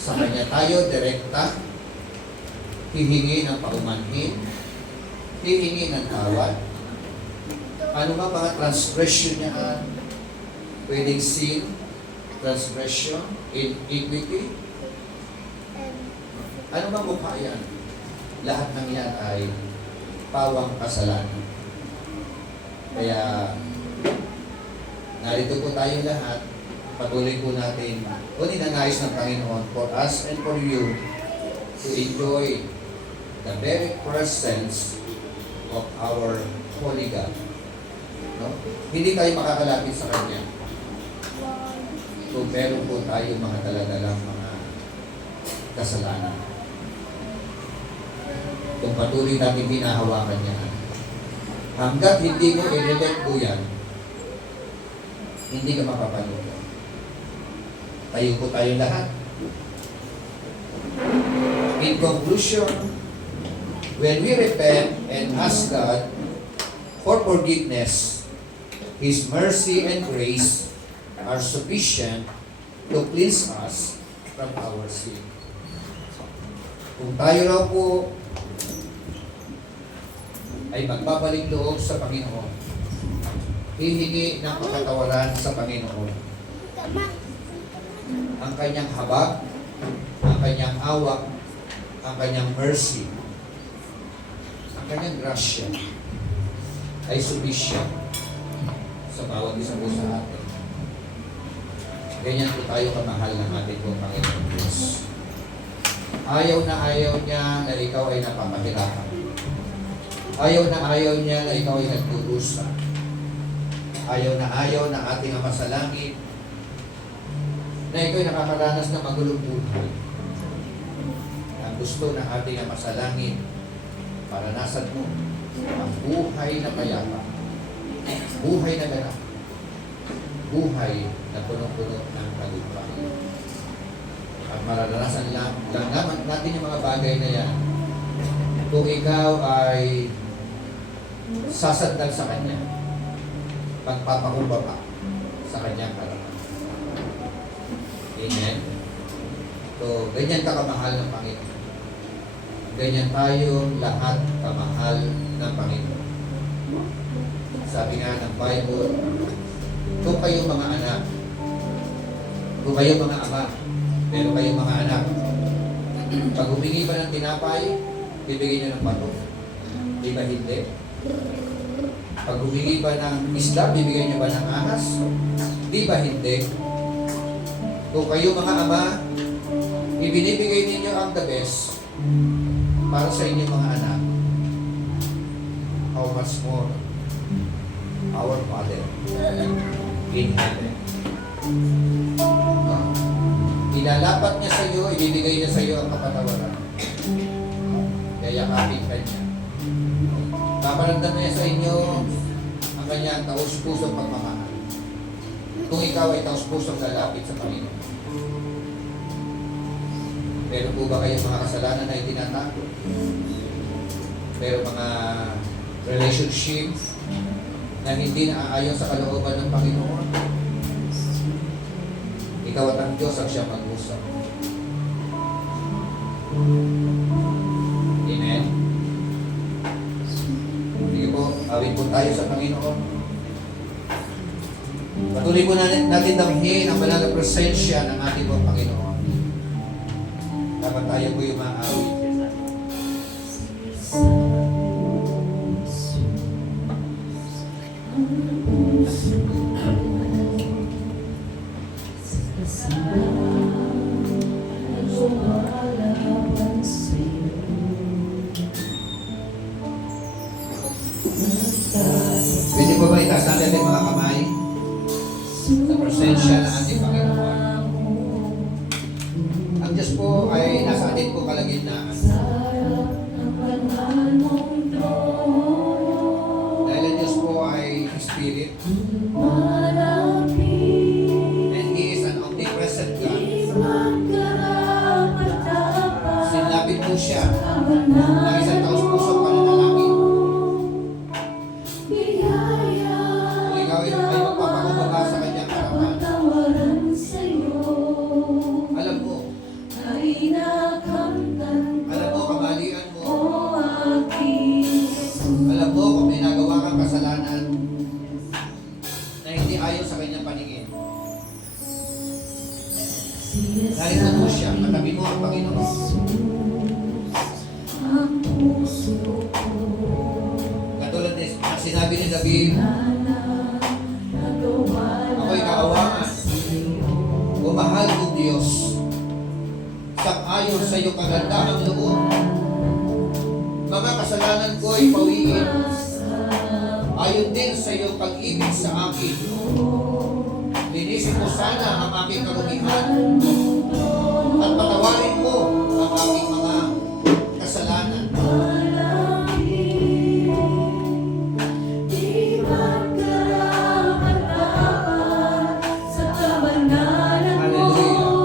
Sa kanya tayo direkta, hihingi ng paumanhin, hihingi ng tawad. Ano ba mga transgression niya? Pwedeng sin, transgression, iniquity. Ano ba mukha yan? Lahat ng yan ay pawang kasalanan. Kaya, narito po tayo lahat, patuloy po natin, o ninanais ng Panginoon for us and for you to enjoy the very presence of our Holy God. No? Hindi tayo makakalapit sa Kanya kung meron po tayo mga daladalang mga kasalanan. Kung patuloy natin hinahawakan niya, hanggat hindi mo i-relate po yan, hindi ka mapapanood. Tayo po tayo lahat. In conclusion, when we repent and ask God for forgiveness, His mercy and grace are sufficient to cleanse us from our sin. Kung tayo raw po ay magbabalik loob sa Panginoon, hihingi ng kapatawaran sa Panginoon, ang kanyang habag, ang kanyang awa, ang kanyang mercy, ang kanyang grasya ay sufficient sa bawat isa po sa atin. Ganyan po tayo kamahal ng ating pong Panginoon Diyos. Ayaw niya na ikaw ay napapahirapan. Ayaw niya na ikaw ay nagdurusa. Ayaw na ating Ama sa langit na ikaw ay nakakaranas ng magulong buhay. Ang gusto ng ating Ama sa langit, paranasan mo ang buhay na payapa, buhay na ganap, buhay na punong-puno ng tagumpay. At mararanasan lang naman natin yung mga bagay na yan kung ikaw ay sasandal sa Kanya, pagpapakumbaba sa Kanyang harapan. Amen? So, ganyan ka kamahal ng Panginoon. Ganyan tayong lahat kamahal ng Panginoon. Sabi nga ng Bible, kung kayong mga anak, kung kayong mga ama, pero kayong mga anak, pag humingi ba ng tinapay, bibigyan nyo ng bato. Di ba hindi? Pag humingi ba ng isda, bibigyan nyo ba ng ahas? Di ba hindi? Kung kayo mga ama, ibinibigay ninyo ang the best para sa inyong mga anak. How much more our Father in heaven. Ilalapat niya sa iyo, ibibigay niya sa iyo ang kapatawaran. Yayakapin ka niya. Paparamdam niya sa inyo ang kanyang taus-pusong pagmamahal. Kung ikaw ay taus-pusong lalapit sa Panginoon. Meron po ba kayong mga kasalanan na itinatago? Pero mga relationships na hindi naaayon sa kalooban ng Panginoon? Ikaw at ang Diyos ang siyang mag-usap. Amen? Sige po, awit po tayo sa Panginoon. Patuloy po natin damhin ang banal na presensya ng ating pong Panginoon. Dapat tayo po yung maawit. Pwede po ba itaas natin ating mga kamay sa presensya ng ating Panginoon? Ang Diyos po ay nasa ating po kalagitnaan. Dahil ang Diyos po ay Spirit. And He is an omnipresent God. Sinlapit po siya ng isang taos-pusong pananalangin. Kung ikaw ay magpapakumbaba sa kanyang harapan, alam mo, kamalian mo, alam mo kung may nagawa kang kasalanan na hindi ayon sa kanyang paningin. Narito mo siya, katabi mo ang Panginoon. Katulad na sinabi ni David, ako'y kaawangan, o mahal kong Diyos, sang-ayon sa iyong kagandahang loob. Mga kasalanan ko ay pawiin, ayon din sa iyong pag-ibig sa akin. Linisin mo sana ang aking karumihan at patawarin mo ang aking mga kasalanan. Hallelujah.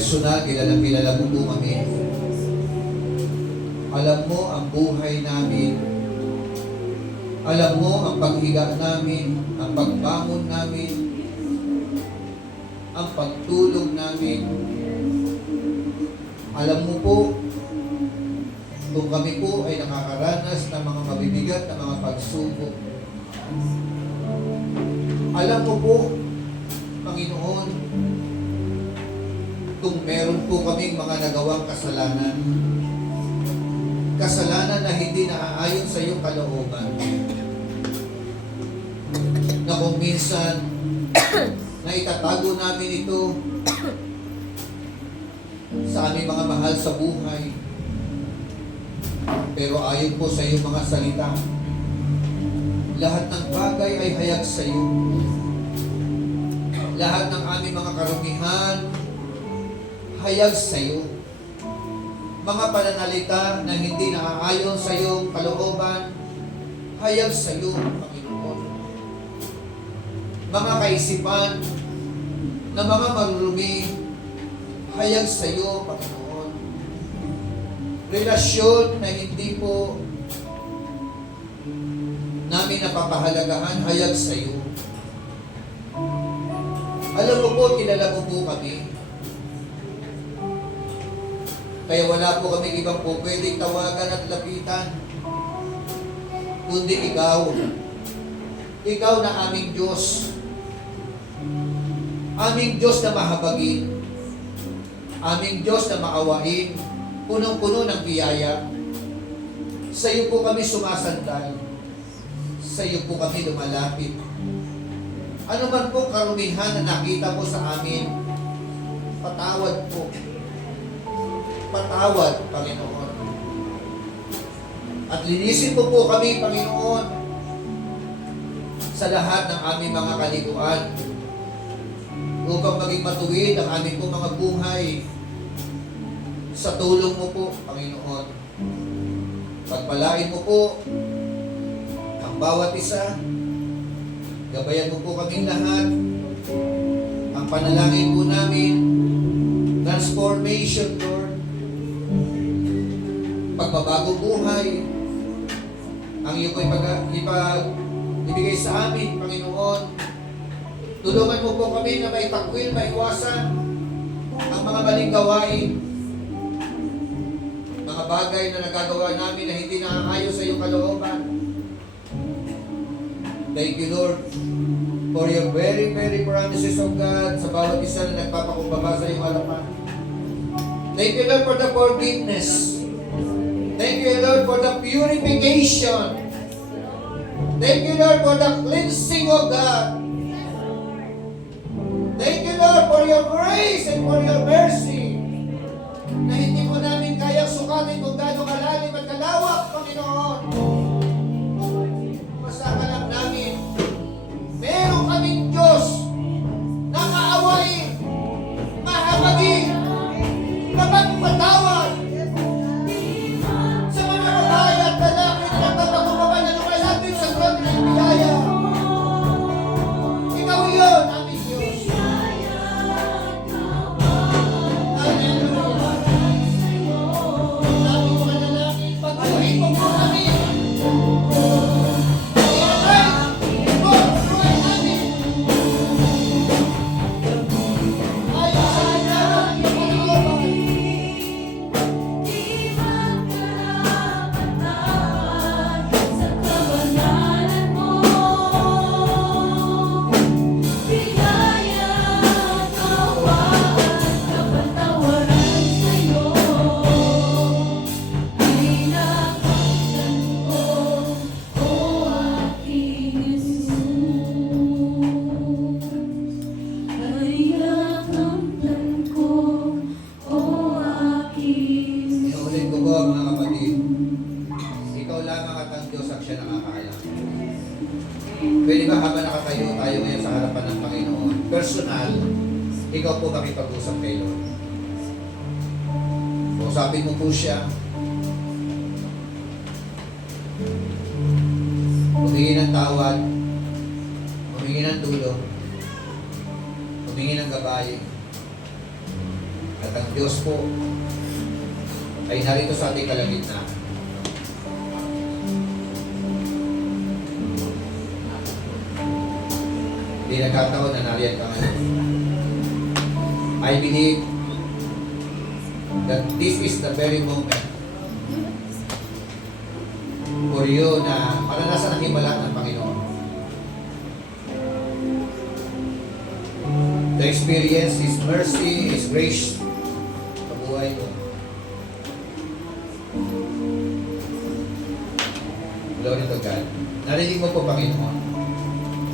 personal, kilala mo po kami. Alam mo ang buhay namin. Alam mo ang paghiga namin, ang pagbangon namin, ang pagtulog namin. Alam mo po, kung kami po ay nakakaranas ng mga mabibigat na mga pagsubok. Alam mo po, Panginoon, kung meron po kaming mga nagawang kasalanan, kasalanan na hindi naaayon sa iyong kalooban, na kung minsan na itatago namin ito sa aming mga mahal sa buhay, pero ayon po sa iyong mga salita, lahat ng bagay ay hayag sa iyo. Lahat ng aming mga karumihan, hayag sa iyo. Mga pananalita na hindi naaayon sa iyong kalooban, hayag sa iyo, Panginoon. Mga kaisipan na mga marurumi, hayag sa iyo, Panginoon. Relasyon na hindi po namin napapahalagahan, hayag sa iyo. Alam mo po, kilala mo po kami. Kaya wala po kami ibang po pwedeng tawagan at lapitan, kundi ikaw. Ikaw na aming Diyos. Aming Diyos na mahabagin. Aming Diyos na maawain. Punong-puno ng biyaya. Sa iyo po kami sumasandal. Sa iyo po kami lumalapit. Ano man po karumihan na nakita po sa amin, patawad po. Patawad, Panginoon. At linisin po kami, Panginoon, sa lahat ng aming mga kaliguan upang maging matuwid ang aming po mga buhay sa tulong mo po, Panginoon. Pagpalain mo po ang bawat isa. Gabayan mo po kaming lahat. Ang panalangin po namin, transformation, Lord. Pagbabago buhay. Ang iyo ko'y ibigay sa amin, Panginoon. Tulungan mo po kami na may takwil, maiwasan ang mga maling gawain. Mga bagay na nagagawa namin na hindi nakakayo sa iyong kalooban. Thank you, Lord, for your very, very promises of God sa bawat isa na nagpapakumbaba sa iyong harapan. Thank you, Lord, for the forgiveness. Thank you, Lord, for the purification. Thank you, Lord, for the cleansing of God. Thank you, Lord, for your grace and for your mercy na hindi po namin kayang sukatin kung gaano kalalim at kalawak, Panginoon. Basta alam namin, meron kaming Diyos na maawain, mahabagin, mapagpatawad sa mga babae at lalaki na nagpapakumbaba na lumalapit sa trono ng biyaya. Ikaw yun, aming Diyos. Hallelujah. Aming manalangin, pagpatuloy mo po kami. Pwede ba habang nakatayo tayo ngayon sa harapan ng Panginoon, personal, ikaw po kami pag-usap kay Lord. Usapin mo po siya. Humingi ng tawad, humingi ng tulong, humingi ng gabay. At ang Diyos po ay narito sa ating kalagitnaan. Hindi nagkataon na nariyan ka ngayon. I believe that this is the very moment for you na maranasan ang himala ng Panginoon. To experience His mercy, His grace sa buhay mo. Glory to God. Narinig mo po, Panginoon,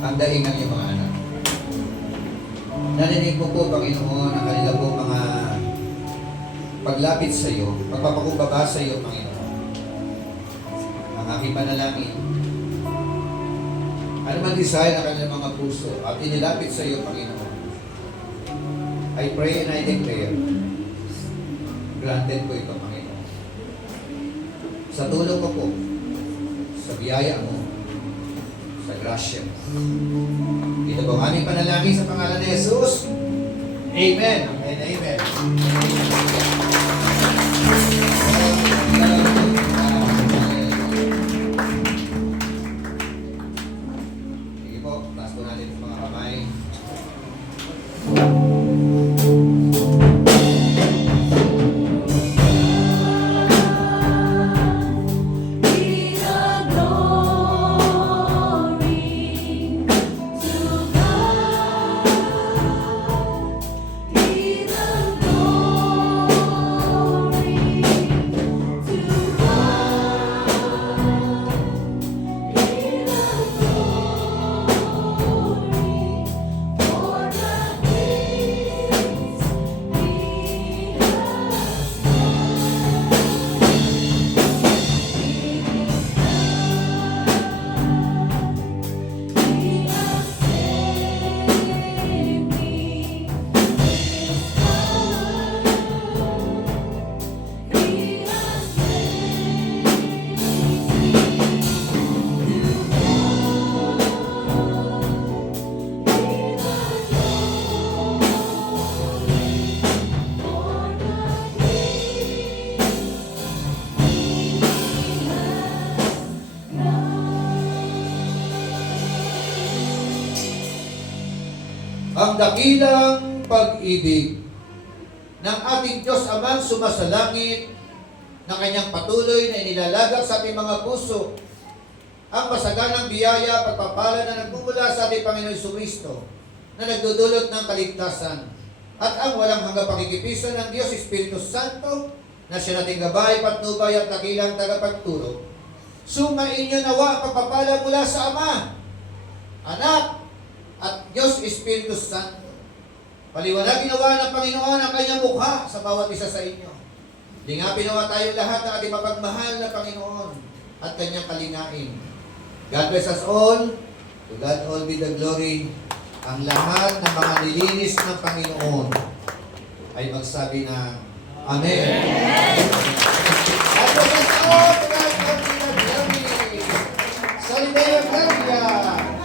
ang daing ng iyong mga anak. Narinig mo po, Panginoon, ang kanila po mga paglapit sa iyo, pagpapakumbaba sa iyo, Panginoon. Ang aking panalangin, ano man desire na kanilang mga puso at inilapit sa iyo, Panginoon, I pray and I declare, granted po ito, Panginoon. Sa tulong ko po, sa biyaya mo, sa grasya mo. Ito po ang aming panalangin sa pangalan ni Jesus. Amen. And amen. Sige po, taas po natin ang mga kamay. Ang dakilang pag-ibig ng ating Diyos Amang sumasalangit na kanyang patuloy na inilalagak sa ating mga puso, ang masaganang biyaya pagpapala na nagmumula sa ating Panginoon Jesucristo na nagdudulot ng kaligtasan at ang walang hanggang pakikipisan ng Diyos Espiritu Santo na siya nating gabay, patnubay at dakilang tagapagturo. Sumain niyo nawa ang pagpapala mula sa Ama, Anak, at Diyos Espiritu Santo. Paliwanagin nawa ng Panginoon ang kanyang mukha sa bawat isa sa inyo. Lingapin nawa tayong lahat ng ating mapagmahal na Panginoon at kanyang kalingain. God bless us all. To God all be the glory. Ang lahat ng mga nilinis ng Panginoon ay magsabi ng Amen. God bless us all. To God all be the glory. Salve Maria.